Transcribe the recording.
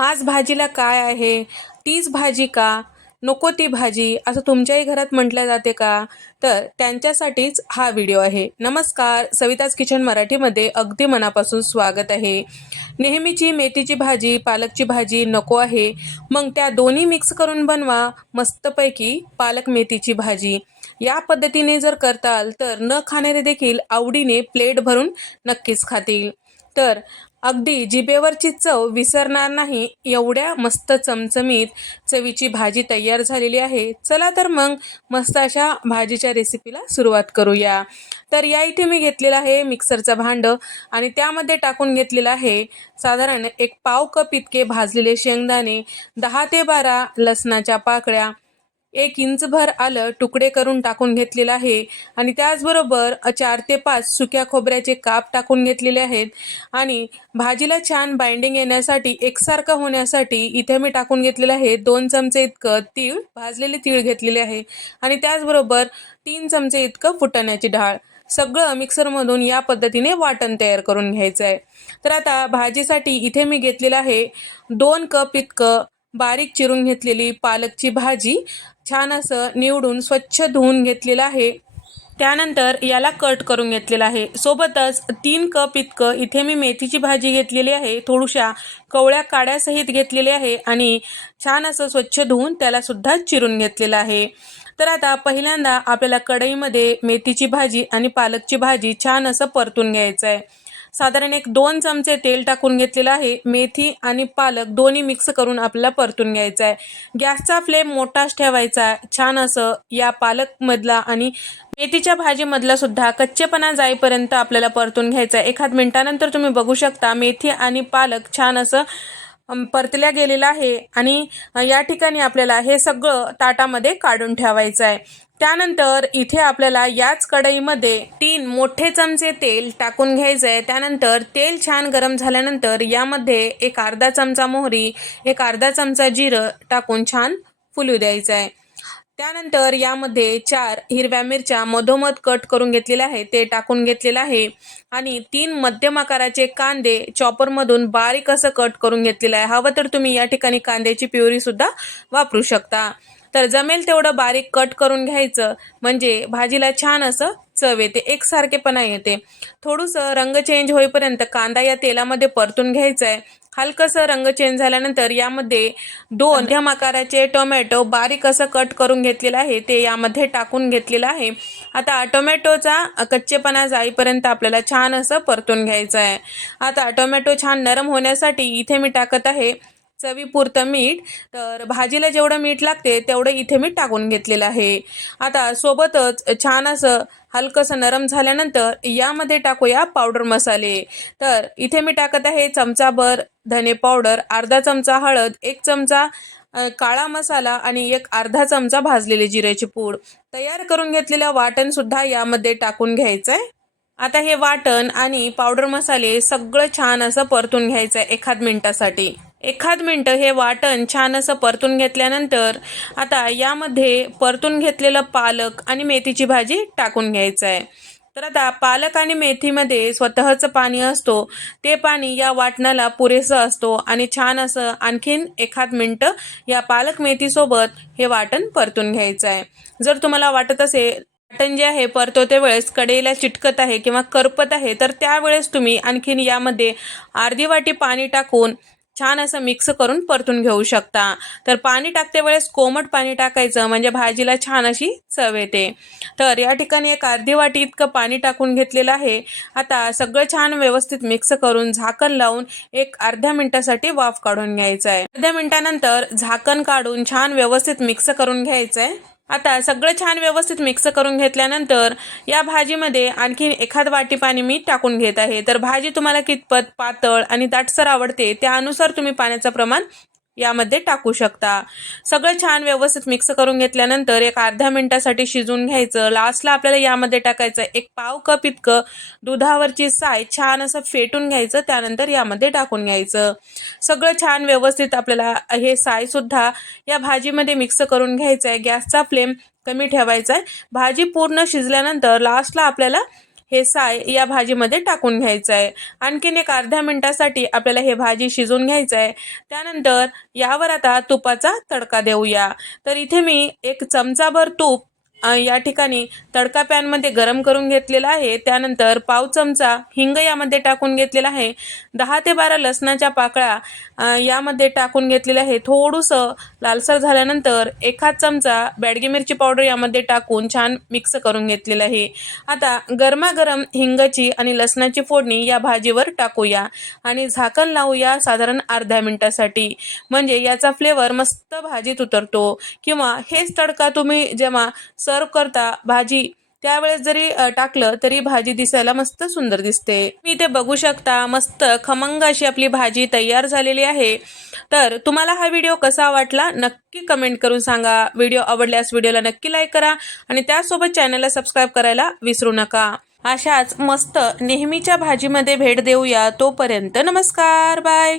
आज भाजीला काय आहे? तीच भाजी का? नको ती भाजी. असं तुमच्याही घरात म्हटलं जाते का? तर त्यांच्यासाठीच हा व्हिडिओ आहे. नमस्कार. सविताज किचन मराठीमध्ये अगदी मनापासून स्वागत आहे. नेहमीची मेथीची भाजी पालकची भाजी नको आहे. मग त्या दोन्ही मिक्स करून बनवा. मस्तपैकी पालक मेथीची भाजी. या पद्धतीने जर करताल तर न खाणारे देखील आवडीने प्लेट भरून नक्कीच खातील. तर अगदी जिबेवरची चव विसरणार नाही एवढ्या मस्त चमचमीत चवीची भाजी तयार झालेली आहे. चला तर मग मस्त अशा भाजीच्या रेसिपीला सुरुवात करूया. तर या इथे मी घेतलेलं आहे मिक्सरचं भांडं आणि त्यामध्ये टाकून घेतलेलं आहे साधारण एक पाव कप इतके भाजलेले शेंगदाणे दहा ते बारा लसणाच्या पाकळ्या एक इंचभर आलं तुकडे करून टाकून घेतलेलं आहे. आणि त्याचबरोबर चार ते पाच सुक्या खोबऱ्याचे काप टाकून घेतलेले आहेत. आणि भाजीला छान बाइंडिंग येण्यासाठी एकसारखं होण्यासाठी इथे मी टाकून घेतलेलं आहे. दोन चमचे इतकं तीळ भाजलेले तीळ घेतलेले आहे. आणि त्याचबरोबर तीन चमचे इतकं फुटण्याची डाळ. सगळं मिक्सरमधून या पद्धतीने वाटण तयार करून घ्यायचं आहे तर आता भाजीसाठी इथे मी घेतलेलं आहे दोन कप इतकं बारीक चिरून घेतलेली पालकची भाजी छान असं निवडून स्वच्छ धुवून घेतलेलं आहे. त्यानंतर याला कट करून घेतलेला आहे. सोबतच तीन कप इतकं इथे मी मेथीची भाजी घेतलेली आहे. थोड्याशा कवळ्या काड्यासहित घेतलेली आहे आणि छान असं स्वच्छ धुवून त्यालासुद्धा चिरून घेतलेलं आहे. तर आता पहिल्यांदा आपल्याला कढईमध्ये मेथीची भाजी आणि पालकची भाजी छान असं परतून घ्यायचं आहे साधारण एक दोन चमचे तेल टाकून घेतलेलं आहे. मेथी आणि पालक दोन्ही मिक्स करून आपल्याला परतून घ्यायचं आहे. गॅसचा फ्लेम मोठाच ठेवायचा आहे. छान असं या पालकमधला आणि मेथीच्या भाजीमधला सुद्धा कच्चेपणा जाईपर्यंत आपल्याला परतून घ्यायचं आहे. एखाद मिनिटानंतर तुम्ही बघू शकता मेथी आणि पालक छान असं परतल्या गेलेलं आहे. आणि या ठिकाणी आपल्याला हे सगळं ताटामध्ये काढून ठेवायचं आहे. त्यानंतर इथे आपल्याला याच कढईमध्ये तीन मोठे चमचे तेल टाकून घ्यायचं आहे त्यानंतर तेल छान गरम झाल्यानंतर यामध्ये एक अर्धा चमचा मोहरी एक अर्धा चमचा जिरं टाकून छान फुलू द्यायचं आहे त्यानंतर यामध्ये चार हिरव्या मिरच्या मधोमध कट करून घेतलेल्या आहे ते टाकून घेतलेलं आहे. आणि तीन मध्यम आकाराचे कांदे चॉपरमधून बारीक असं कट करून घेतलेलं आहे. हवं तर तुम्ही या ठिकाणी कांद्याची प्युरी सुद्धा वापरू शकता. तर जमेल तेवढं बारीक कट करून घ्यायचं. म्हणजे भाजीला छान असं चव येते. एकसारखेपणा येते. थोडंसं रंग चेंज होईपर्यंत कांदा या तेलामध्ये परतून घ्यायचा आहे हलकंसं रंग चेंज झाल्यानंतर यामध्ये दोन मध्यम आकाराचे टोमॅटो बारीक असं कट करून घेतलेलं आहे. ते यामध्ये टाकून घेतलेलं आहे. आता टोमॅटोचा कच्चेपणा जाईपर्यंत आपल्याला छान असं परतून घ्यायचं आहे आता टोमॅटो छान नरम होण्यासाठी इथे मी टाकत आहे चवीपुरतं मीठ. तर भाजीला जेवढं मीठ लागते तेवढं इथे मी टाकून घेतलेलं आहे. आता सोबतच छान असं हलकंसं नरम झाल्यानंतर यामध्ये टाकूया पावडर मसाले. तर इथे मी टाकत आहे चमचाभर धने पावडर अर्धा चमचा हळद एक चमचा काळा मसाला आणि एक अर्धा चमचा भाजलेली जिऱ्याची पूड. तयार करून घेतलेलं वाटण सुद्धा यामध्ये टाकून घ्यायचं आहे आता हे वाटण आणि पावडर मसाले सगळं छान असं परतून घ्यायचं आहे एखाद मिनिटासाठी. एखाद मिनटं हे वाटण छान असं परतून घेतल्यानंतर आता यामध्ये परतून घेतलेलं पालक आणि मेथीची भाजी टाकून घ्यायचं आहे तर आता पालक आणि मेथीमध्ये स्वतःचं पाणी असतो ते पाणी या वाटणाला पुरेसं असतो आणि छान असं आणखीन एखाद मिनटं या पालक मेथीसोबत हे वाटण परतून घ्यायचं आहे जर तुम्हाला वाटत असेल वाटण जे आहे परतवते वेळेस कडेला चिटकत आहे किंवा करपत आहे तर त्यावेळेस तुम्ही आणखीन यामध्ये अर्धी वाटी पाणी टाकून छान असं मिक्स करून परतून घेऊ शकता. तर पाणी टाकते वेळेस कोमट पाणी टाकायचं म्हणजे भाजीला छान अशी चव येते. तर या ठिकाणी एक अर्धी वाटी इतकं पाणी टाकून घेतलेलं आहे. आता सगळं छान व्यवस्थित मिक्स करून झाकण लावून एक अर्ध्या मिनिटासाठी वाफ काढून घ्यायचा आहे अर्ध्या मिनिटानंतर झाकण काढून छान व्यवस्थित मिक्स करून घ्यायचं आहे आता सगळं छान व्यवस्थित मिक्स करून घेतल्यानंतर या भाजीमध्ये आणखीन एखाद वाटी पाणी मी टाकून घेत आहे. तर भाजी तुम्हाला कितपत पातळ आणि दाटसर आवडते त्यानुसार तुम्ही पाण्याचं प्रमाण यामध्ये टाकू शकता. सगळं छान व्यवस्थित मिक्स करून घेतल्यानंतर एक अर्ध्या मिनिटासाठी शिजून घ्यायचं. लास्टला आपल्याला यामध्ये टाकायचं एक पाव कप इतकं दुधावरची साय छान असं फेटून घ्यायचं. त्यानंतर यामध्ये टाकून घ्यायचं. सगळं छान व्यवस्थित आपल्याला हे सायसुद्धा या भाजीमध्ये मिक्स करून घ्यायचं आहे गॅसचा फ्लेम कमी ठेवायचा आहे भाजी पूर्ण शिजल्यानंतर लास्टला आपल्याला हे साय या भाजीमध्ये टाकून घ्यायचं आहे आणखीन एक अर्ध्या मिनिटासाठी आपल्याला हे भाजी शिजवून घ्यायचं आहे त्यानंतर यावर आता तुपाचा तडका देऊया. तर इथे मी एक चमचाभर तूप या ठिकाणी तडका पॅनमध्ये गरम करून घेतलेला आहे. त्यानंतर पाव चमचा हिंग यामध्ये टाकून घेतलेला आहे. दहा ते बारा लसणाच्या पाकळ्या यामध्ये टाकून घेतलेल्या आहे थोडंसं लालसर झाल्यानंतर एखाद चमचा बॅडगी मिरची पावडर यामध्ये टाकून छान मिक्स करून घेतलेलं आहे. आता गरमागरम हिंगाची आणि लसणाची फोडणी या भाजीवर टाकूया आणि झाकण लावूया साधारण अर्ध्या मिनिटासाठी. म्हणजे याचा फ्लेवर मस्त भाजीत उतरतो. किंवा हेच तडका तुम्ही जेव्हा सर्व करता भाजी त्यावेळेस जरी टाकलं तरी भाजी दिसायला मस्त सुंदर दिसते. मी ते बघू शकता मस्त खमंग अशी आपली भाजी तयार झालेली आहे. तर तुम्हाला हा व्हिडिओ कसा वाटला नक्की कमेंट करून सांगा. व्हिडिओ आवडल्यास व्हिडिओला नक्की लाईक करा आणि त्यासोबत चॅनलला सबस्क्राईब करायला विसरू नका. अशाच मस्त नेहमीच्या भाजीमध्ये भेट देऊया. तोपर्यंत नमस्कार. बाय.